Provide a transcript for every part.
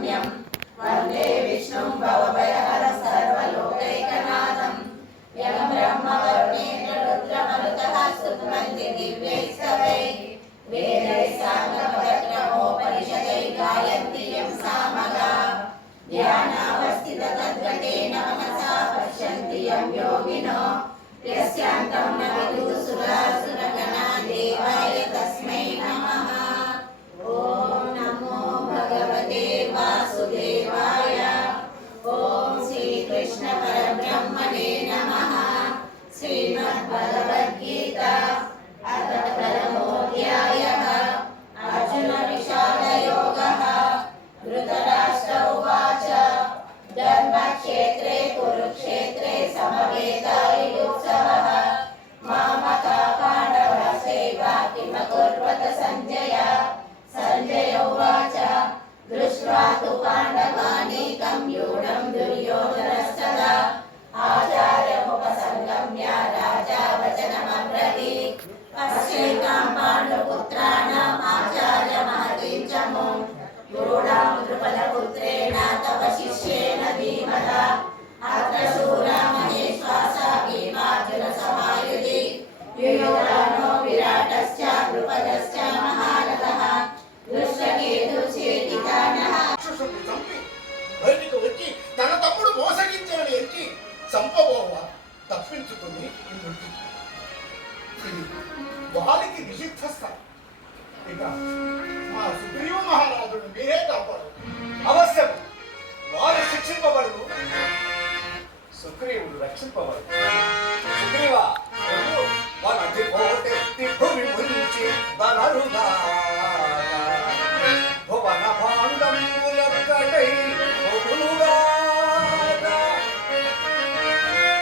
गम्यं वन्दे विष्णुं भवभयहर सर्वलोकैकनाथं यं ब्रह्मवरुणेन्द्ररुद्रमरुतः स्तुवन्ति दिव्यैस्तवैः वेदैः साङ्गपदक्रमोपनिषदैः गायन्ति यं सामगाः ध्यानावस्थिततद्गतेन मनसा पश्यन्ति यं योगिनो यस्यान्तं न विदुः सुरासुरगणा देवाय तस्मै नमः। ॐ नमो भगवते वासुदेवाय। ॐ श्रीकृष्ण परब्रह्मणे नमः। श्रीमद्भगवद्गीता अथ परमोऽध्यायः। अर्जुन विषादयोगः। धृतराष्ट्र उवाच धर्मक्षेत्रे कुरुक्षेत्रे समवेतायुत्सवः मामका पाण्डवः सेवा किमकुर्वत सञ्जय। सञ्जय उवाच दृष्ट्वा तु पाण्डवानीकं व्यूढं दुर्योधनस्तदा आचार्यमुपसङ्गम्य राजा वचनमब्रवीत् पश्येतां पाण्डुपुत्राणाम् आचार्यमहतीं च मुं व्यूढां द्रुपदपुत्रेण तव शिष्येन धीमता अत्र शूरा महेश्वासा भीमार्जुनसमायुधि युयुधानो विराटश्च द्रुपदश्च महारथः दृष्टकेतुश्चेकितानः రాక్షసుని చంపి బయటికి వచ్చి తన తమ్ముడు మోసగించాడని ఎక్కి చంపబోవ తప్పించుకుని మృతి. ఇది వారికి నిషిద్ధ స్థలం. ఇక మా సుగ్రీవ మహారాజుడు మీరే కాపాడు. అవశ్యం వారు శిక్షింపబడు, సుగ్రీవుడు రక్షింపబడు. సుగ్రీవ వనటి కోటెత్తి భూమి ముంచి వనరుగా భువన భాండములొక్కటై బహుళుగా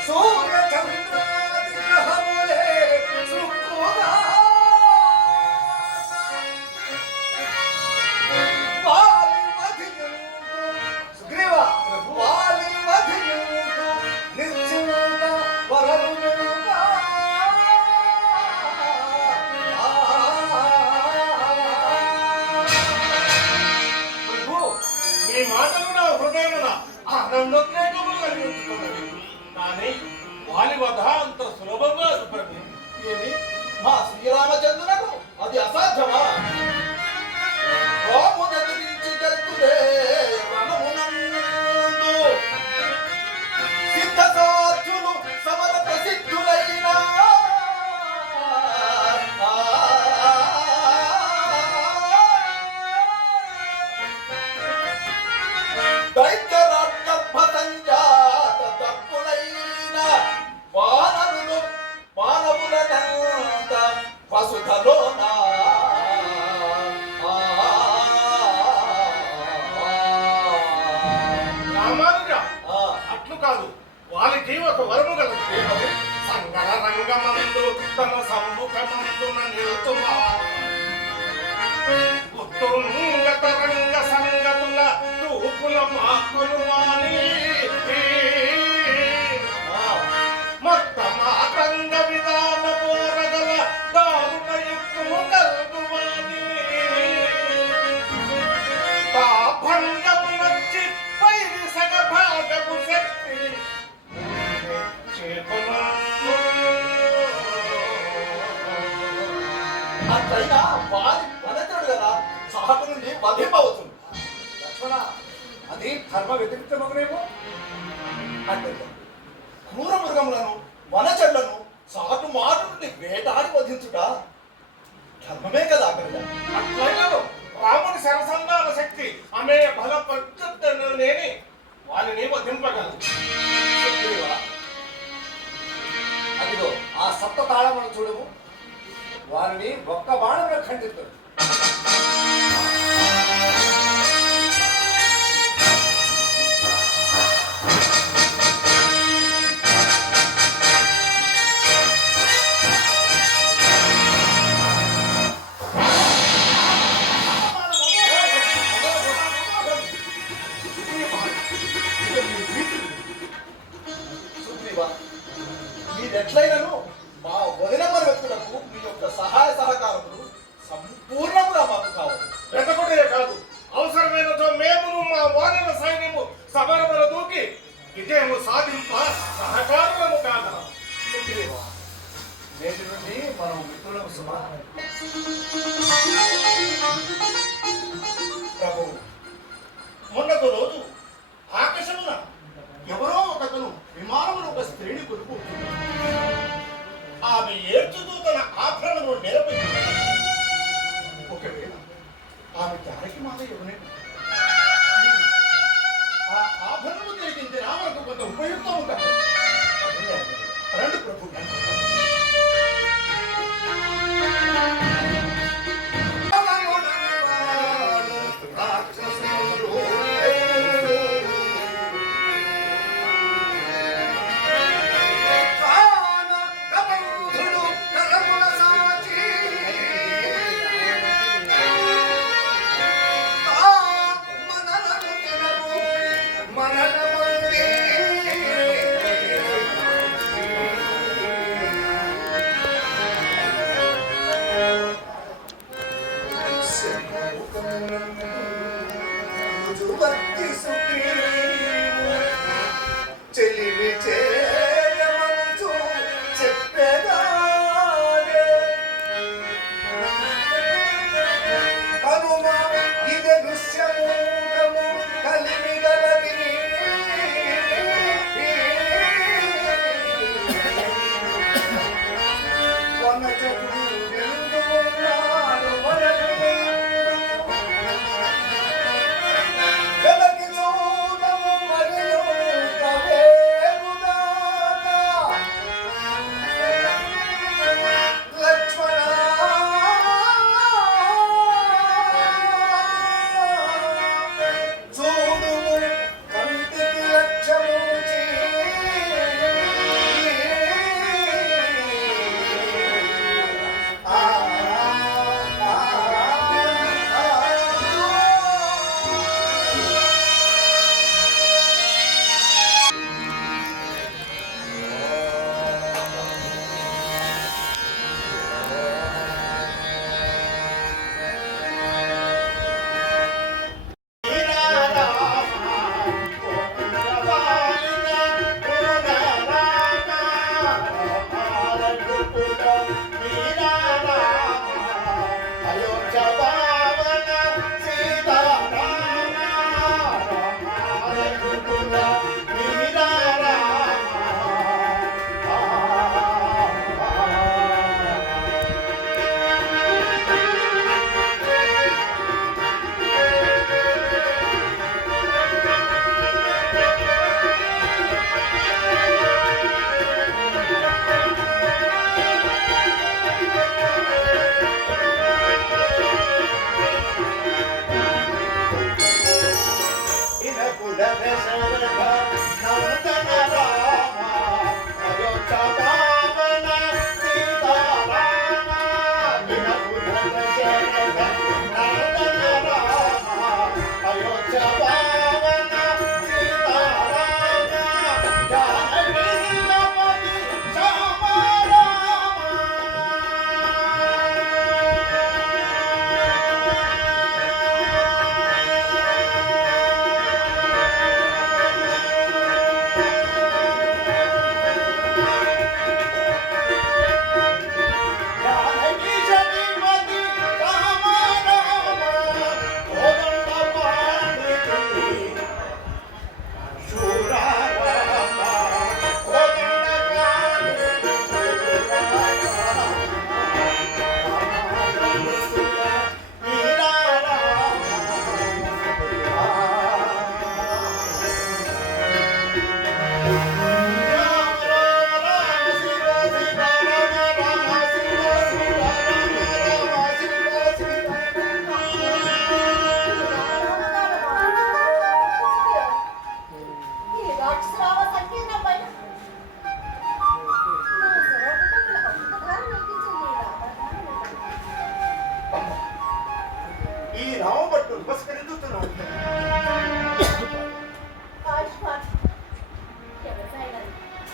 సూర్య చంద్రాది గ్రహములే సుక్కుగా వాలి వధియుండు సుగ్రీవ వాలి వధియుండు నిశ్చింత వరములుగా మీ మాటలు నా హృదయమున ఆనందోద్రేకములు కలిగించుకున్నది. కానీ వాలి వధ అంత సులభంగా ప్రభు. ఏమి మా శ్రీరామచంద్రులకు అది అసాధ్యమా? రామున గురించి జల్తులే రణమునందు సిద్ధ సాధ్యులు సమర ప్రసిద్ధులైన దైత్యరాట్గర్భ సంజాత దర్పులైన వానరులు మానవులనంత వసుధలోన రామానుజ అట్లు కాదు, వాళ్ళకి ఒక వరము కలదు. సంగర రంగమందు తన సమ్ముఖమందున నిలుతుమా ఉత్తుంగ తరంగ సంగతుల తూపుల మాకులు వాణి మొత్త మాతంగ విధాన పోరగల దారుణ యుక్తము కలుగు వాణి తా భంగము నచ్చి పైరి సగ భాగము శక్తి చేతులు అట్లయినా వారి వనతుడు కదా సాహకు నుండి వధింపవుతుంది. లక్ష్మణ, అది ధర్మ వ్యతిరేకమగునేమో. అంటే క్రూర మృగములను వనచరులను సాటు మాటు నుండి వేటాడి వధించుట ధర్మమే కదా అక్కడ. అట్లయినను రాముని సరసంధాన శక్తి ఆమె బల ప్రత్యుత్తను లేని వారిని వధింపగలదు. సుగ్రీవ, అదిగో ఆ సప్త తాళమును చూడము. వారిని ఒక్క బాణంలో ఖండిస్తారు. సుగ్రీవ, మీరెట్లయినను మా వదినమ్మని వ్యక్తులకు మీ యొక్క సహాయ సహకారములు సంపూర్ణముగా మాకు కావాలి. వెతకుడే కాదు, అవసరమైనతో మేమును మా వానర సైన్యము సమరముల దూకి విజయము సాధింప సహకారము కాదా. సుగ్రీవా, నేటి నుండి మనం మిత్రులకు సుమా. ప్రభు, మొన్నొక రోజు ఆకాశమున ఎవరో ఒకతను విమానమును ఒక స్త్రీని కొనుక్కు ఆమె ఏడ్చుతూ తన ఆభరణము నిలబెట్టి ఒకవేళ ఆమె జానకి మాత ఎవనే ఆ ఆభరణము తిరిగింది రామకు కొంత ఉపయుక్తము కాదు. రండి ప్రభు.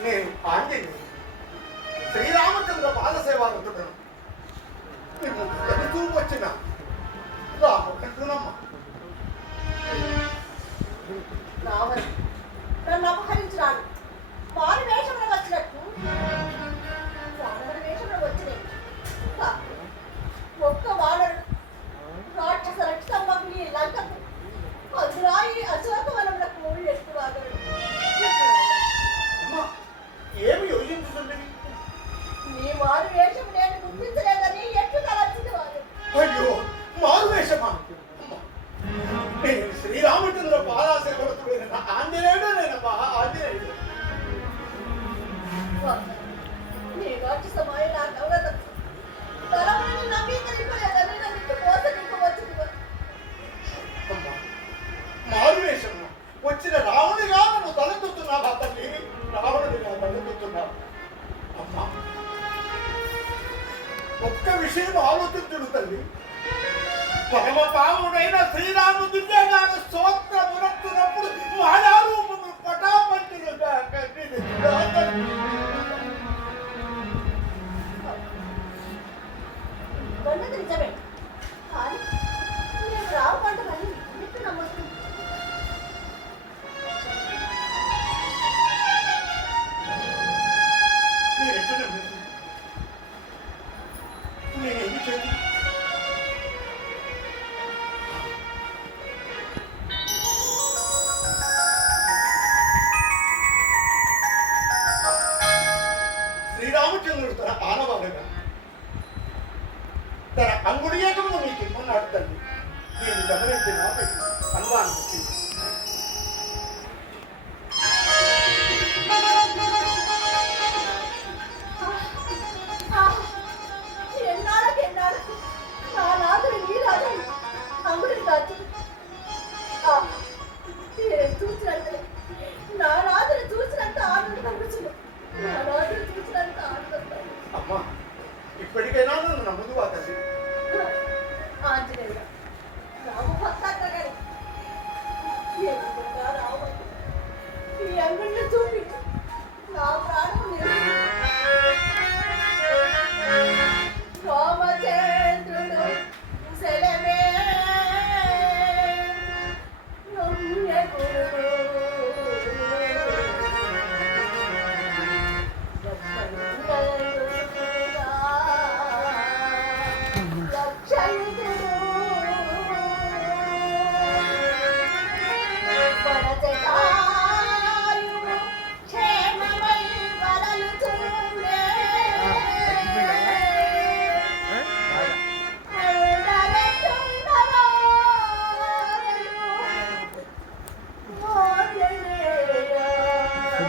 నేను ఆంజనేయుడు శ్రీరామచంద్ర పాదసేవానుతుడను. నిన్ను చూపు వచ్చిన రామకృష్ణమ్మ రావణ నన్ను అపహరించరాను వారి వేషంలో వచ్చినట్టు వానర వేషంలో వచ్చినాయి ఒక్క వానరుడు రాక్షస రక్షితమ్మకు ఈ లంకకు అదురాయి అశోకవనములకు ఎక్కువ ఏమి యోచించుతున్నది? నీ మారు వేషం నేను గుర్తించలేదని ఎట్లు తలచింది వారు. అయ్యో, మారు వేషమా? నేను శ్రీరామచంద్ర పాదాశీర్వతుడైన ఆంజనేయుడనేనమ్మా, ఆంజనేయుడు. నీ రాక్షసమాయ నా కవగత తలములను నమ్మీకరింపలేదని నన్ను మోసగింపవచ్చును. మారు వేషమా? వచ్చిన రావణుడిగా నన్ను తలెత్తుతున్నావా తల్లి? రావణుడిగా తలెత్తుతున్నావు అమ్మా. ఒక్క విషయం ఆలోచించుడు తల్లి. పరమ పావుడైన శ్రీరాము దివ్యగాన స్తోత్ర మునక్కున్నప్పుడు మాయారూపము పటాపంచులుగా వన్నది నిజమే కానీ నేను రావమంటమని ఎట్లు నమ్ముతుంది. నేనేమి చేయాలి? శ్రీరామచంద్రుడు తన ఆనవాడుగా తన అంగుడియేకమును మీకు ఇమ్మన్నాడు తల్లి. దీన్ని గమనించి నాకు అనుమానం వచ్చింది. ఎన్నాళ్ళకి నా నాదుడు నీ రాజు అంగుడిని కాదు చూసినంత నా నాదుడు చూసినంత ఆనందం కలుగుతుంది. నా నాదుడు చూసినంత ఆనందం. అమ్మా, ఇప్పటికైనా నన్ను నమ్ముదువా తల్లి? ఆంజనేయుడు రామ భక్తాగ్ర గారు ఏ విధంగా రావు ఈ అంగుడిని చూపించు నా ప్రాణం రామచంద్రుడు సెలవే రమ్యగురుడు రక్షయుడు వరదగాయుడు క్షేమమై వరలుచుండే ఫుడ్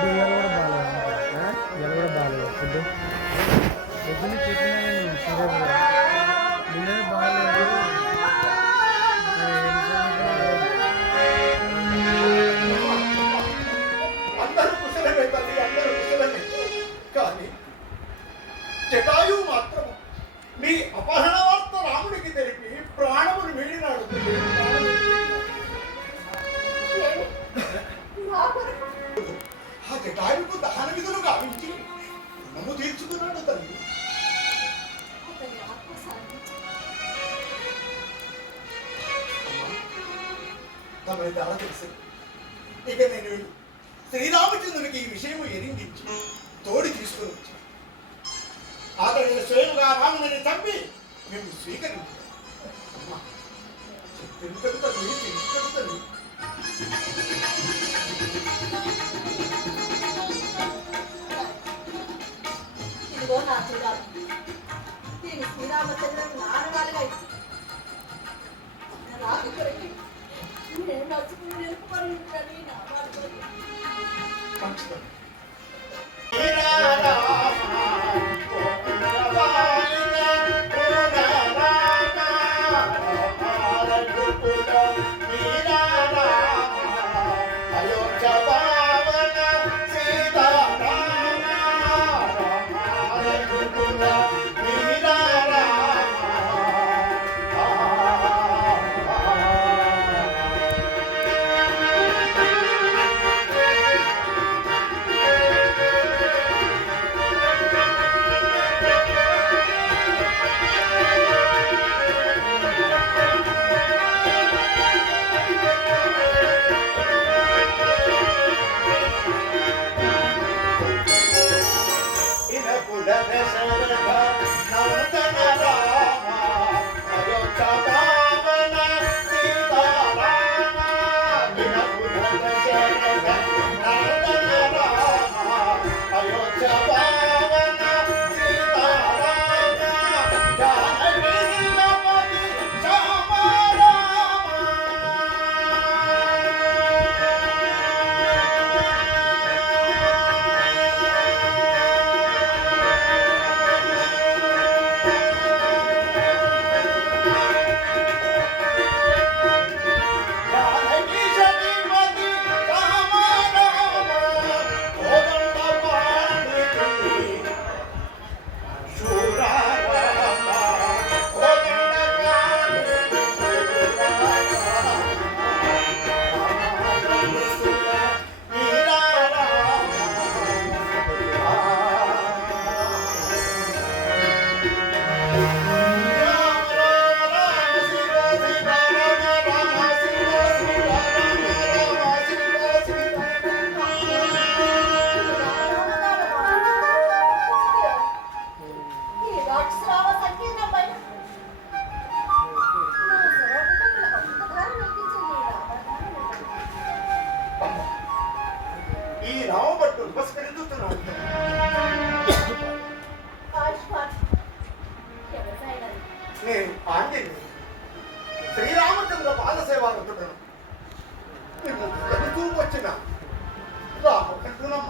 ఇవాళ కూడా బాగాలేదు, ఇవాళ కూడా బాగాలేదు ఫుడ్. పొద్దున్న చెప్పినా నేను సీరియస్ డిన్నర్ బాగాలేదు. అందరూ కుశలమే తల్లి, అందరూ కుశలమే. కానీ జటాయువు మాత్రం మీ అపహరణ వార్త రాముడికి తెలిపి ప్రాణములు వీడినాడు తల్లి. ఆ జటాయువుకు దహన విధులు గావించి రుణము తీర్చుకున్నాడు తల్లి. తమరి దాడ తెలుసు. ఇక నేను శ్రీరామచంద్రునికి ఈ విషయం ఎరింగించి తోడి తీసుకుని వచ్చాను. అతడు స్వయంగా రాముని చంపి మేము స్వీకరించాం. అమ్మా, చెప్పింది తల్లి, చెప్పింది తల్లి. ఇదిగో నా చూడాలి దీని శ్రీరామచంద్రుడు నాన్నగారుగా ఇచ్చి రాక కొరికి నేను నచ్చుకుని నిలుపుకొని నా వాడుకొని మంచిది. నేను ఆంజనేయుడు శ్రీరామచంద్ర పాదసేవారతుడను. నిన్ను కలుతూ వచ్చిన రామకృష్ణమ్మ.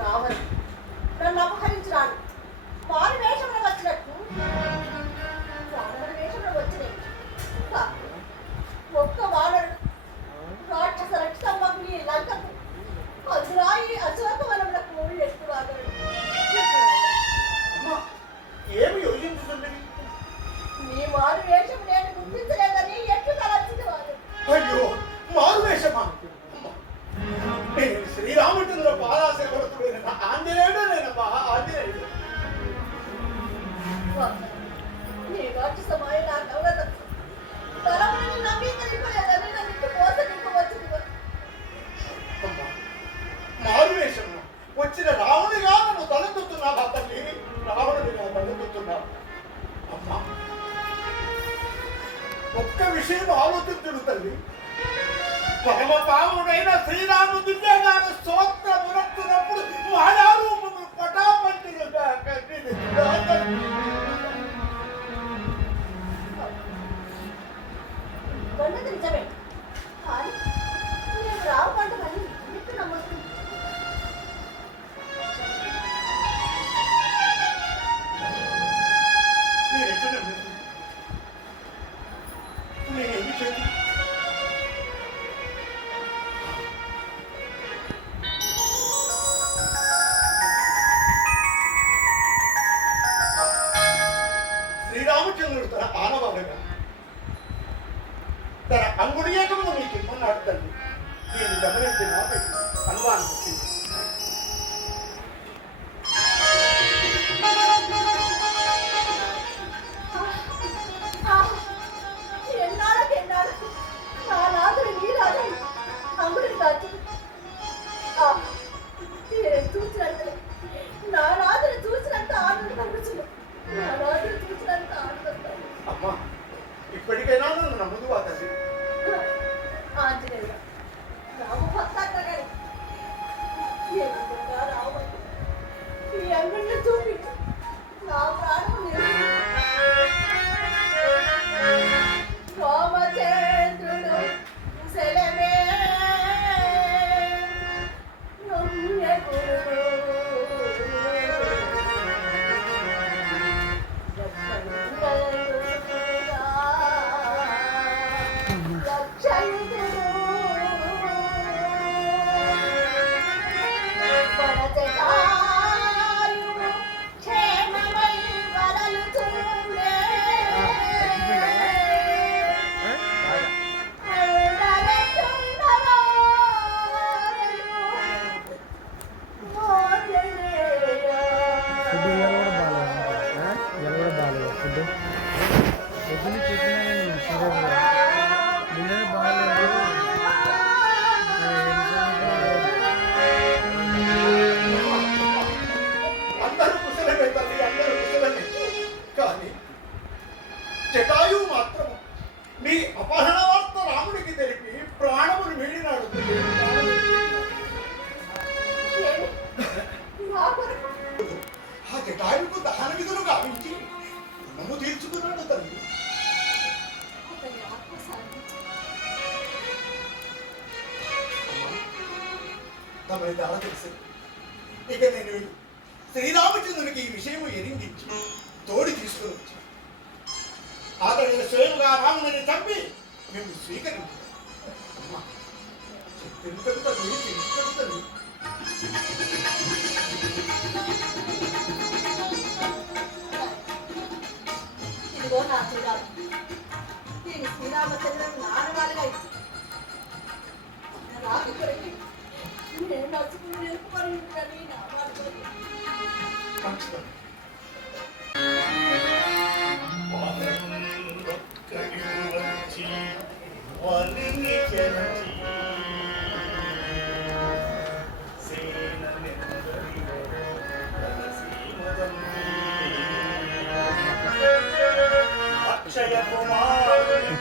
రావణ్ నన్ను అపహరించినాడు. వారి వేషంలో వచ్చినట్టు వానర వేషంలో వచ్చినాయి. ఇంకా ఒక్క వానరుడు రాక్షస రక్షితమ్మకు ఈ లంకకు అదురాయి అశోకవనములకు ఎక్కువ అమ్మ, ఏమి యోచించుతున్నది? నీ మారు వేషం నేను గుర్తించలేదని ఎట్లు తలచింది వారు. అయ్యో, మారువేషమా? అమ్మ, నేను శ్రీరామచంద్ర పాదాసేవరతుడైన ఆంజనేయుడు. నేనమ్మా ఆంజనేయుడు. నీ రాక్షస మాయ నాకు అవగతం. తరములను నమ్మీకరింపలేదని నన్ను ఇంటి మోసగింపవచ్చును. అమ్మ, మారువేషమా? వచ్చిన రావణుడిగా నన్ను తలెత్తుతున్నావా తల్లి? రావణుడిగా తలెత్తుతున్నా. అమ్మా, ఒక్క విషయం ఆలోచించుడు తల్లి. పరమ పావుడైన శ్రీరాముడిగా గాను స్తోత్ర మురక్కున్నప్పుడు మాయారూపములు పటాపంచులుగా కట్టినట్టుగా తల్లి. గన్నది నిజమే. కానీ నేను రావమంటమని ఎట్టు నమ్మకం? నేనెట్లా నమ్మింది? నేనేమి చేయాలి? శ్రీరామచంద్రుడు తన ఆనవాలుగా తన అంగుడియేకమును మీకు ఇమ్మన్నాడు తల్లి. నేను గమనించిన అనుమానం వచ్చింది. ఎన్నాళ్ళకి నా నాదుడు నీ రాజు అంగుడిని కాచు. చూసినంత నా నాదుడు చూసినంత ఆనందం కలుగుతుంది. నా నాదుడు చూసినంత ఆనందం. అమ్మా, ఇప్పటికైనా నన్ను నమ్ముదువా తల్లి? ఆంజనేయుడు రామ భక్తాగ్ర గారి ఏ విధంగా రావాలి ఈ అంగుడిని చూపించు. నా ప్రాణం రామచంద్రుడు సెలవే నమ్యకుడు రక్షయుడు వరజటాయుడు క్షేమమై వరలుచుండే ఫుడ్ ఇవాళ కూడా బాగాలేదు ఫుడ్. పొద్దున్న చెప్పినా నేను సీరియస్ నిన్ననే బాగాలేదు. అందరూ కుశలమే తల్లి, అందరూ కుశలమే. కానీ జటాయు మాత్రం మీ అపహరణ వార్త రాముడికి తెలిపి ప్రాణములు వీడినాడు తల్లి. ఆ జటాయుకు దహన విధులు గావించి రుణము తీర్చుకున్నాడు తల్లి. తమని దావ తెలుసు. ఇక నేను శ్రీరామచంద్రునికి ఈ విషయము ఎరింగించి తోడి తీసుకుని వచ్చాను. అతడు స్వయంగా రాముని చంపి మేము స్వీకరించాం. అమ్మా, చెప్తాను తల్లి, తెలుసుకుంటాను తల్లి. ఇదిగో నా శ్రీరాము. దీని శ్రీరామచంద్రుడు నాన్నగారుగా ఇచ్చి రాకు కొరికి నేను నచ్చుకుని నేర్పుకొని ఉంటాను. నా మాట మంచిది.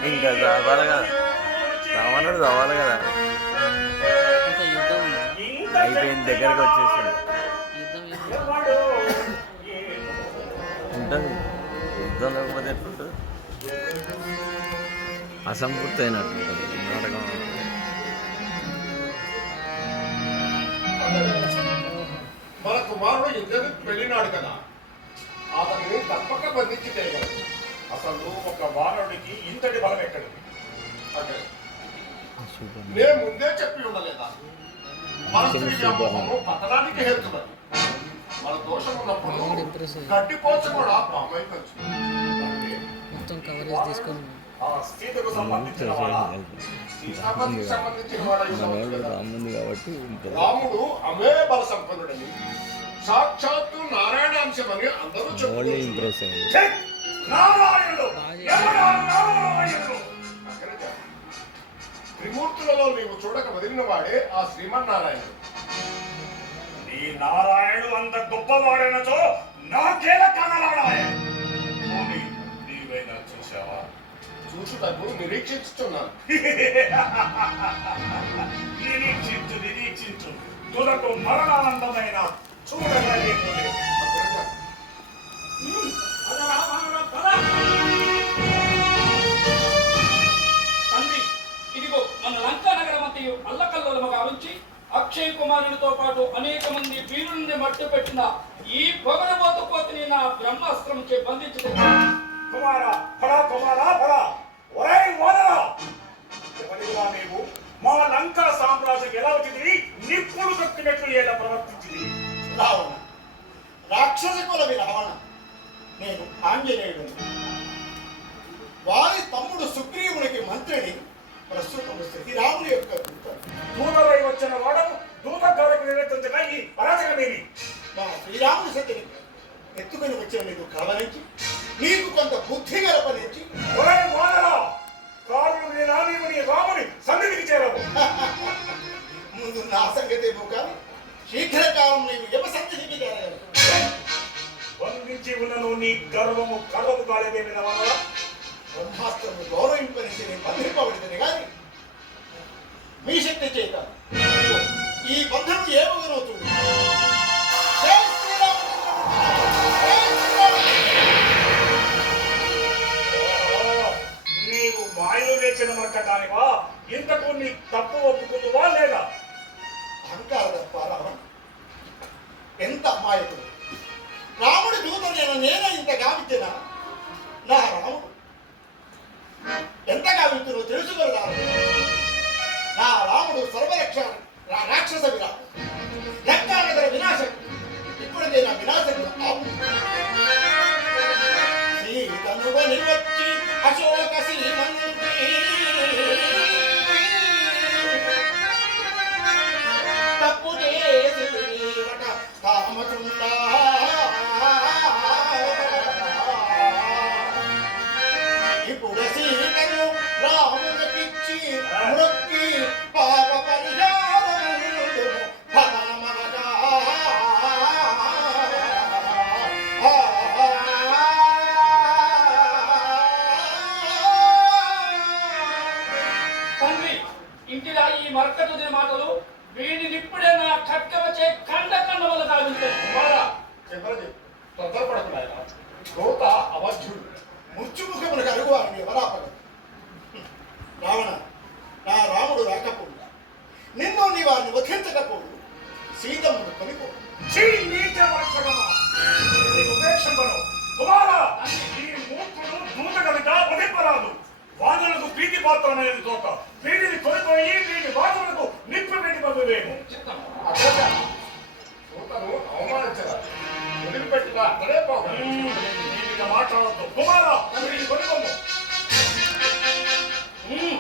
ఇంకా చదవాలి కదా, రావణుడు చదవాలి కదా. ఇంకా యుద్ధం ఉందా? అయిపోయింది, దగ్గరకు వచ్చేసింది. యుద్ధం ఉంటుంది. యుద్ధం లేకపోతే ఎట్లుంటుంది? అసంపూర్తి అయినట్టుంటుంది నాటకం. మన కుమారుడు యుద్ధానికి వెళ్ళినాడు కదా, అతన్ని తప్పక బంధించి తేగలడు. అసలు ఒక వానరుడికి ఇంతటి బలం ఎక్కడిది? అంటే నేను ముందే చెప్పి ఉండలేదా, మన స్త్రీ వ్యామోహము పతనానికి హేతుమని. మన దోషం ఉన్నప్పుడు గడ్డిపోచ కూడా పామైపోవచ్చు. మొత్తం కవరేజ్ తీసుకొని ఆ సీతకు సంబంధించిన వాడా, సీతాపతికి సంబంధించిన వాడా రాముంది కాబట్టి రాముడు అమే బల సంపన్నుడని, సాక్షాత్తు నారాయణాంశమని అందరూ చెప్పుకుంటున్నారు. ఇంప్రెస్ అయ్యింది. నారాయణుడు ఎవరా నారాయణుడు? త్రిమూర్తులలో నీవు చూడక వదిలిన వాడే ఆ శ్రీమన్నారాయణుడు. నీ నారాయణుడు అంత గొప్పవాడైనచో నాకేలా కనలాడాయ? నీవైనా చూసావా? చూచుటకు నిరీక్షిస్తున్నాను. నిరీక్షించు తులకు మరణానందమైన చూడలేకపోతే తండ్రి, ఇదిగో మన లంకా నగరమంతయు అల్లకల్లోలముగా ఉంచి అక్షయ్ కుమారునితో పాటు అనేక మంది వీరుల్ని మట్టు పెట్టిన ఈ పొగరబోతు కోతిని నా బ్రహ్మాస్త్రం చే బంధించు. కుమారా ఫలా కుమారా ఫలా, ఒరే వానరా, ఎవరివా నీవు? మా లంకా సామ్రాజ్యం ఎలా వచ్చింది? నిప్పులు దొక్కినట్లు ఎలా ప్రవర్తించింది? రావణ, రాక్షస కులవి రావణ. నేను ఆంజనేయుడు, వారి తమ్ముడు సుగ్రీవునికి మంత్రిని. ప్రస్తుతం శ్రీరాముని యొక్క దూత. దూతవై వచ్చిన వాడము దూతగారికి నిర్వర్తించగా ఈ అరాచకమేమి? మా శ్రీరాముని సతిని ఎత్తుకొని వచ్చిన నీకు కావరించి, నీకు కొంత బుద్ధి గలపనించి. ఒరే వానరా, కారులు నీవు నీ రాముని సన్నిధికి చేరవు. ముందు నా సంగతి ఏమో కానీ శీఘ్రకాలం నీవు యమ సన్నిధికి చేరగలవు. బంధించి ఉన్నను నీ గర్వము కర్వము కాలేదేమి వానరా? బ్రహ్మాస్త్రము గౌరవింపనించి నేను బంధింపబడితేనే కానీ మీ శక్తి చేత ఈ బంధం ఏమగనవుతుంది. జై శ్రీరామచంద్రమూర్తి! జై శ్రీరామచంద్రమూర్తి! నీవు మాయలు లేచిన మట్టడానివా? ఇంతకు నీ తప్పు ఒప్పుకుందువా లేదా? అహంకార తప్ప రావణ, ఎంత అమాయకుడు. రాముడి దూత నేనే ఇంత గావించిన నా రాముడు ఎంత గావించునో తెలుసుకున్నాను. నా రాముడు సర్వరక్ష రాక్షస విరాడు, లంకానగర వినాశం. ఇప్పుడే నా వినాశం ఆపు. సీతనువని వచ్చి అశోక సీమంతి తప్పు చేసి తామచుండా. ఇప్పుడు సీతను రామునికిచ్చి మృక్కి పాప పరిహారము ఫలమనగా. తండ్రి, ఇంటిలా ఈ మరకతుడి మాటలు వీడినిప్పుడే నా ఖడ్గమచే ఖండ ఖండములు కావించారు. కుమారా, చెప్పరది తొందరపడుతున్నాయన. దూత అవధ్యుడు. మృత్యుముఖములకు అరుగువారిని ఎవరాపగలరు? రావణ, నా రాముడు రాకపోడు, నిన్ను నీ వారిని వధించకపోడు, సీతమ్మను కొనిపో. ఉపేక్షంపను కుమారా, ఈ మూర్ఖుడు దూత కనుక వధింపరాదు. వాదులకు ప్రీతి పాత్రమైనది తోక. వీడిని కొనిపోయి వీడి వాదులకు నిప్పు పెట్టి పంపవేము. దూతను అవమానించరా, వదిలిపెట్టిన అక్కడే పోగలరు. మాట్లాడద్దు కుమారా, వీడిని కొనిపోము.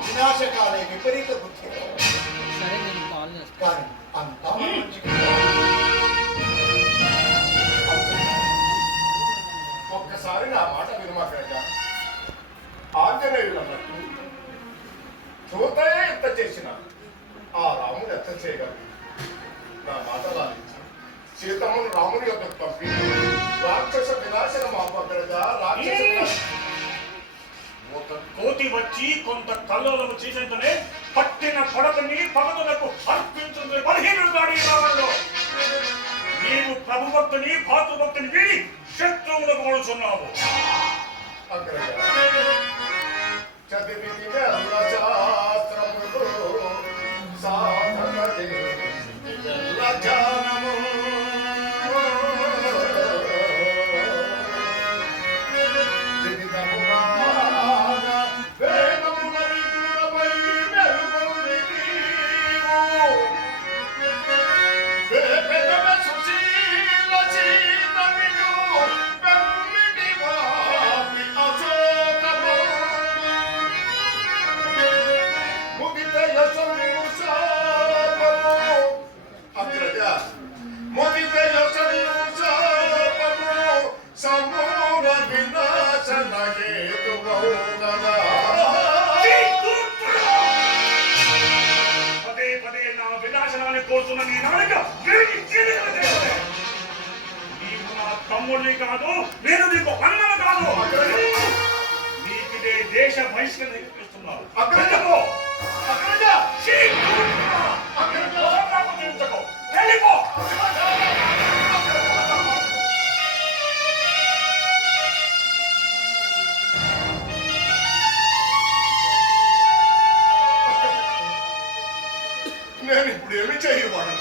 వినాశకాలే విపరీత బుద్ధి. సరే నేను కాల్ చేస్తాను. కానీ అంతా మంచిది. ఒక్కసారి నా మాట వినమాక. ఆంజనేయులు అన్నట్టు దూతయే ఎంత చేసిన ఆ రాముడు ఎంత చేయగలరు? నా మాట లాలించి సీతమ్మను రాముడి యొక్క పంపి రాక్షస వినాశనం ఆపగలదా? రాక్షస ఒక కోతి వచ్చి కొంత కల్లోలము చేసేంతనే పట్టిన పడకని పగతులకు అర్పించుంది 15 గాడి రావడంలో నీవు ప్రభుభక్తుని భాతృభక్తుని వీడి శత్రువులు కోరుచున్నావు. అగ్రజ చదివిన శాస్త్రములు సాధనది జ్ఞానము పదే పదే నా వినాశనాన్ని కోరుతున్న నీ నాలుక వేడి చీలికలు. నీవు నా తమ్ముడిని కాదు, నేను నీకు అన్నను కాదు. నీకిదే దేశ బహిష్కరణ ఇస్తున్నావు. అగ్రజపో అగ్రజ వెళ్ళిపో. నేను ఇప్పుడు ఏమి చేయవాడు?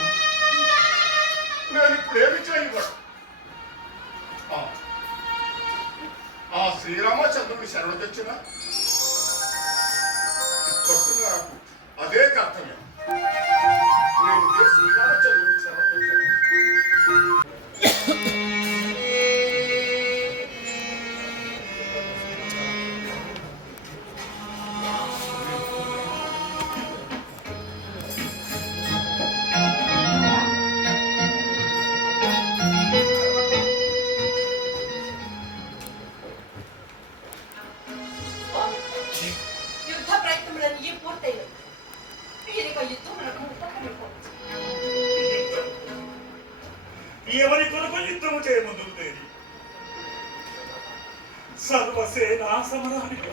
ఆ శ్రీరామచంద్రుడి శరణు తెచ్చిన ఇప్పటి నాకు అదే కర్తవ్యం. నేను శ్రీరామచంద్రుడి శరణు తెచ్చాను. యుద్ధ ప్రయత్నములన్నీ పూర్తయినాయి. వీరిక యుద్ధములకు ఉపక్రమించవచ్చు. ఎవరి కొరకు యుద్ధము చేయముందుకు తేలి సర్వసేనా సమరానికి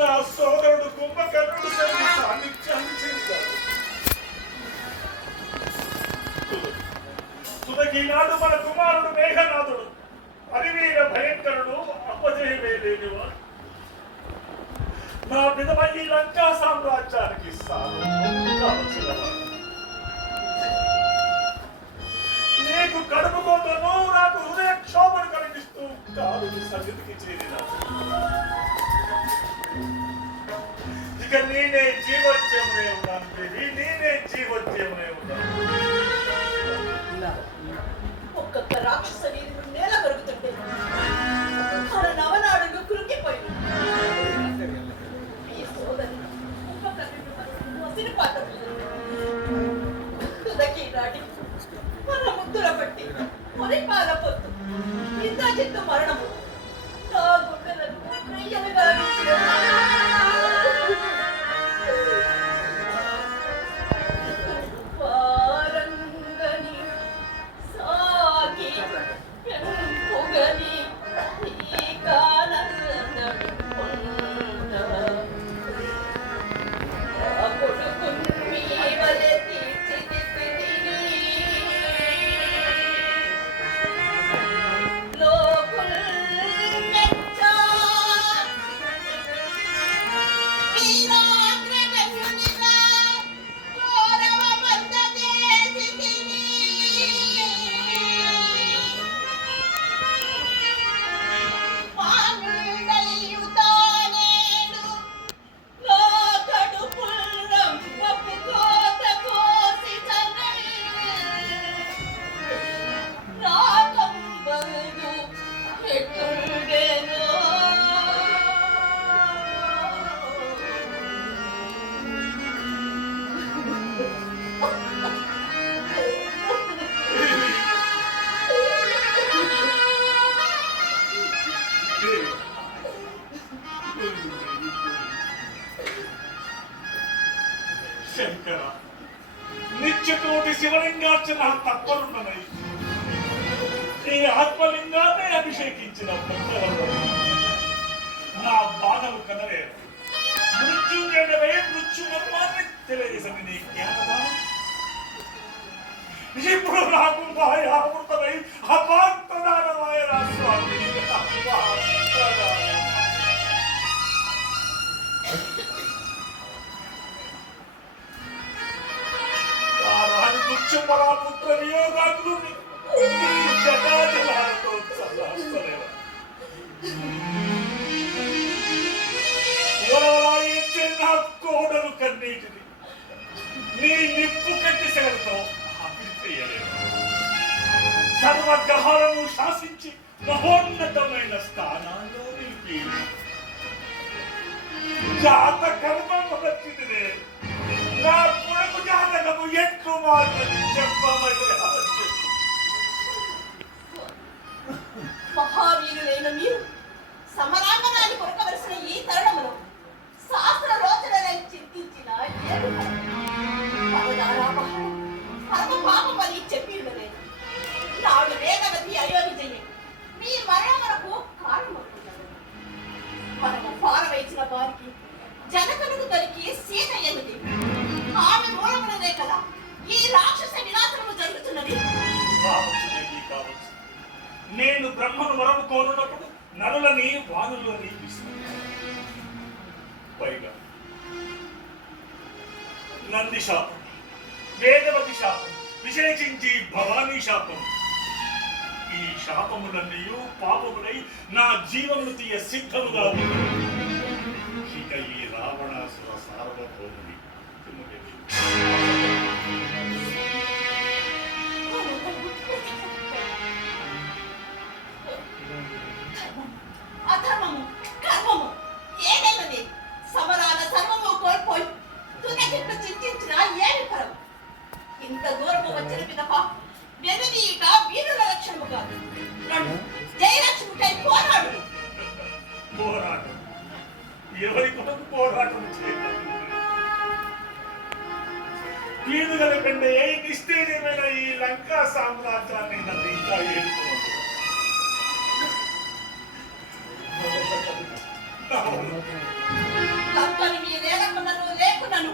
నా సోదరుడు కుంభకర్ణుడు సాన్నిధ్యాన్ని చేశాడు. తుదకీనాడు మన కుమారుడు మేఘనాథుడు అరివీర భయంకరుడు అపజయమే లేనివాడు. నా పిదమయ్యి లంకా సామ్రాజ్యానికి కావలసినవాడు. నీకు కడుపుకోతను నాకు హృదయ క్షోభను కలిగిస్తూ కాదు సన్నిధికి చేరిన. ఇక నేనే జీవోద్యమనే ఉన్నాను దేవి, నేనే జీవోద్యమనే ఉన్నాను. ఒక్కొక్క రాక్షస వీరుడు నేల కరుగుతుంటే మన నవనాడులు కృంగిపోయింది. ఈ సోదరి తుదకి నాటి మన ముద్దుల పట్టి మురిపాల పొత్తు ఇంత చిత్తు మరణము నా గుండెలను ప్రియలుగా వారంగని సాగి పెంపుగని ఈ కానన్నడు శంకర నిత్యకోటి శివలింగార్చన తప్పనున్నది. నీ ఆత్మలింగాన్ని అభిషేకించిన నా బాధలు కనలేరు. మృత్యుంజయమే మృత్యుమర్మాన్ని తెలియజేసింది నీ జ్ఞానదానం. ఇప్పుడు నాకు మాయామృతమై అపాంతదానమాయ స్వామి. రాణి దుఃఖపరాపుత్ర వియోగాలు జటాజలాలతో చల్లార్చలేవా? ఓరవలాయించే నా కోడలు కన్నీటిని నీ నిప్పు కట్టి సెగలతో ఆపివేయలేవు. సర్వగ్రహాలను శాసించి మహోన్నతమైన స్థానాల్లో నిలిపి జాతకర్మము వచ్చిందిలే. నా కొడుకు జాతకము ఎట్లు మాత్రం చెప్పమని మహావీరులైన మీరు సమరాంగనాన్ని కొరకవలసిన ఈ తరుణములో శాస్త్ర రోచనలను చింతించిన పరమ పాపమని చెప్పి ఉండలేదు. నాడు వేదవతి అయోనిజయ్యే మీ మరణమునకు కారణమవుతున్నారు. మనము పారవేసిన వారికి జనకులకు దొరికి సీత ఎనిమిది ఆమె మూలముననే కదా ఈ రాక్షస వినాశనము జరుగుతున్నది. కావచ్చు. నేను బ్రహ్మను వరము కోరునప్పుడు నరులని వానులని పైగా నంది శాపం, వేదవతి శాపం, విశేషించి భవానీ శాపం. ఈ శాపములన్నీ పాపములై నా జీవమును తీయ సిద్ధముగా ఉన్నది. ఇక ఈ రావణాసుర సార్వభౌముని అధర్మము కర్మము ఏదైనది సమరాల సర్వము కోల్పోయి తునకిట్లు చింతించిన ఏమి ఫలం? ఇంత దూరము వచ్చిన పిదప వెనుదీయుట వీరుల లక్షణము కాదు. జయలక్ష్మికై పోరాడు. పోరాటం ఎవరి కొరకు పోరాటం చేయాలి? వీరుగల కంటే నిస్తేజమైన ఈ లంకా సామ్రాజ్యాన్ని నన్ను ఇంకా ఏడుకోవచ్చు. లంకని మీరేలకున్నను లేకున్నను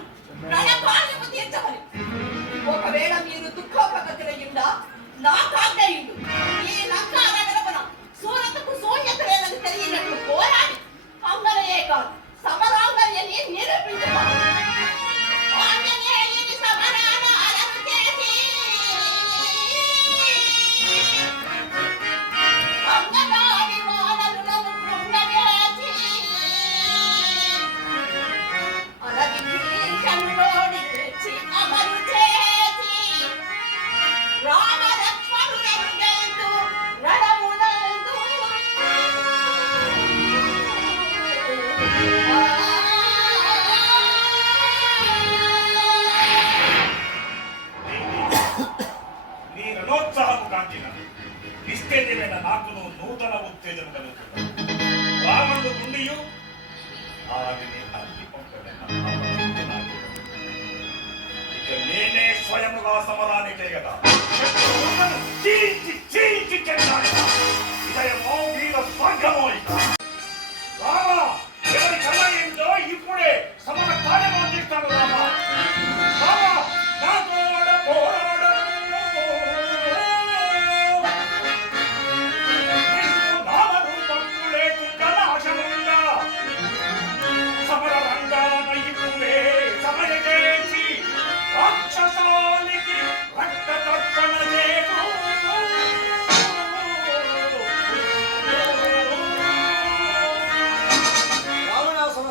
రణపాలము తీర్చమని. ఒకవేళ మీరు దుఃఖోపగతులయ్యుండా నా కాగ్నయుడు ఈ లంకా నగరమున సూరతకు శూన్యత లేదని తెలియనట్లు పోరాడి అంగనయే కాదు సమరాంగర్యని నిరూపించమని. నిస్తేజమైన నాకును నూతన ఉత్తేజం కలుగుతుంది. రావణుడు నుండియు ఆమెని అగ్ని ఇక నేనే స్వయముగా సమరానికే కదా చీల్చి చెందాలి. ఇదయమో వీర స్వర్గమో. ఇక రామ ఎవరి కళ ఏంటో ఇప్పుడే సమర కార్యము అందిస్తాను. రామ రామ నాతో పోరాడు.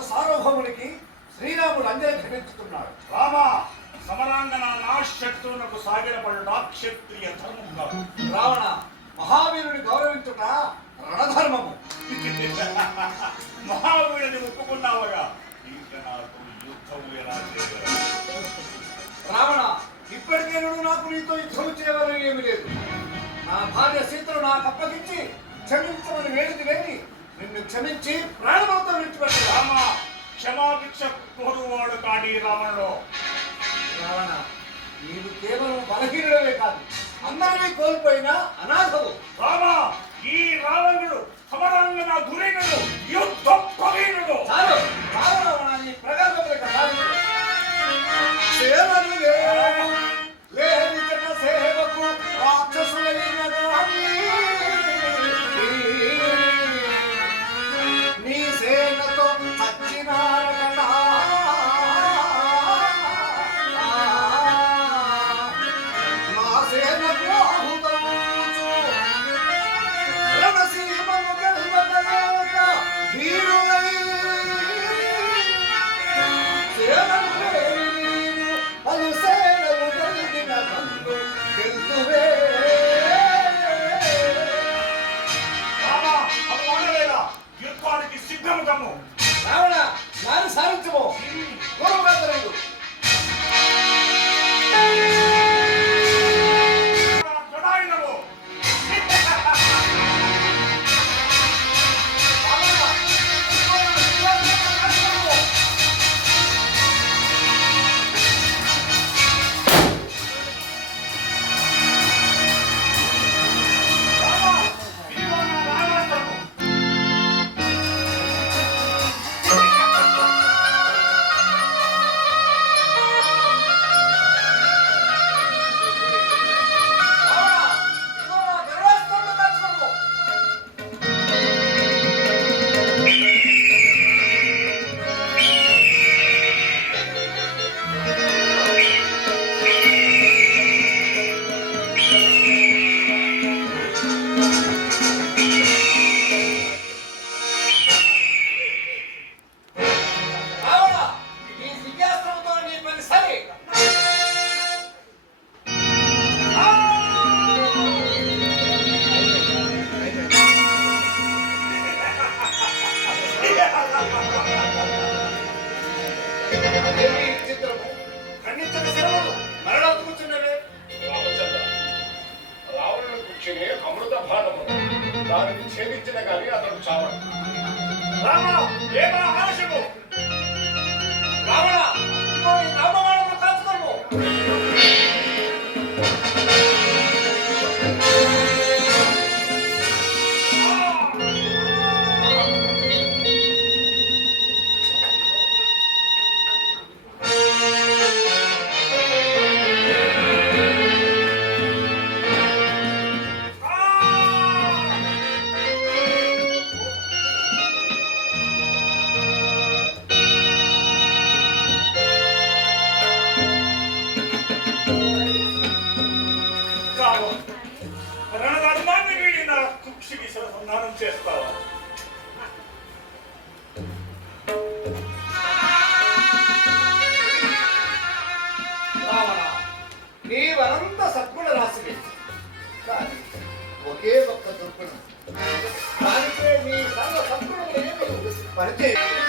సార్వభౌమునికి శ్రీరాముడు అంజలి ఘటించుతున్నాడు. రామ సమరాంగన నా శత్రువునకు సాగిలపడ క్షత్రియ ధర్మం కాదు. రావణ మహావీరుని గౌరవించుట రణధర్మము. మహావీరుని ఒప్పుకున్నావుగా ఇంకా నాకు యుద్ధం ఎలా చేయగలరు? రావణ ఇప్పటికే నాకు నీతో యుద్ధం చేయవాలని ఏమీ లేదు. నా భార్య సీతను నాకు అప్పగించి క్షమించమని వేడికి వెళ్ళి నిన్ను క్షమించి ప్రాణమంతా విడిచిపెట్టాడు. రామ క్షమాభిక్ష కోరువాడు కాని రావణుడు. రావణ నీవు కేవలం బలహీనుడవే కాదు అందరినీ కోల్పోయిన అనాథవు. రామ ఈ రావణుడు సమరాంగన గురైనడు యుద్ధ ప్రవీణుడు. చాలు రావణ నీ ప్రగల్భముల కథ సేవలు లేని సేవ దానిని ఛేదించిన కానీ అతడు చావడు. రామ ఏమా ఆలస్యము రావణ ఇదిగో ఈ రామబాణము కాచుకోము. రణధర్మాన్ని వీడి నా కుక్షికి సంధానం చేస్తావా? రావణ నీవనంత సద్గుణ రాశివి, కానీ ఒకే ఒక్క దుర్గుణం. దానికే నీ సర్వ సద్గుణములు ఏమి పరిచయం